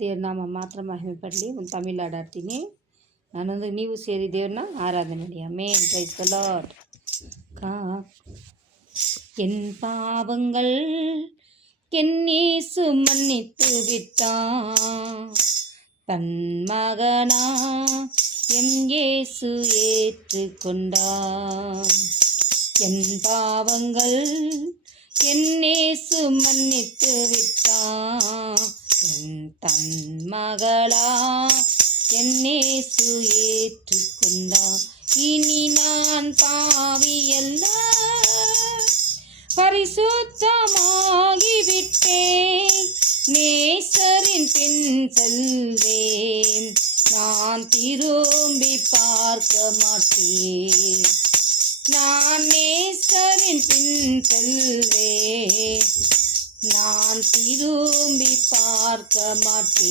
ದೇವ್ರ ನಾಮ ಮಾತ್ರ ಮಹಿಮೆ ಪಡಲಿ. ಒಂದು ತಮಿಳ್ ಹಾಡು ಹಾಡ್ತೀನಿ. ನಾನೊಂದು ನೀವು ಸೇರಿ ದೇವ್ರನ್ನ ಆರಾಧನೆ ಮಾಡಿ. ಆಮೆನ್. Praise the lord. என் பாவங்கள் என்னேசு மன்னித்து விட்டான். தன் மகனா என் இயேசு ஏற்றுக்கொண்டான். என் பாவங்கள் என்னேசு மன்னித்து விட்டான். தன் மகளா என்னேசு ஏற்றுக்கொண்டான். இனி நான் பாவியல்ல, பரிசுத்தமாகிவிட்டேன். நேசரின் பின் செல்வேன். நான் திரும்பி பார்க்க மாட்டேன்.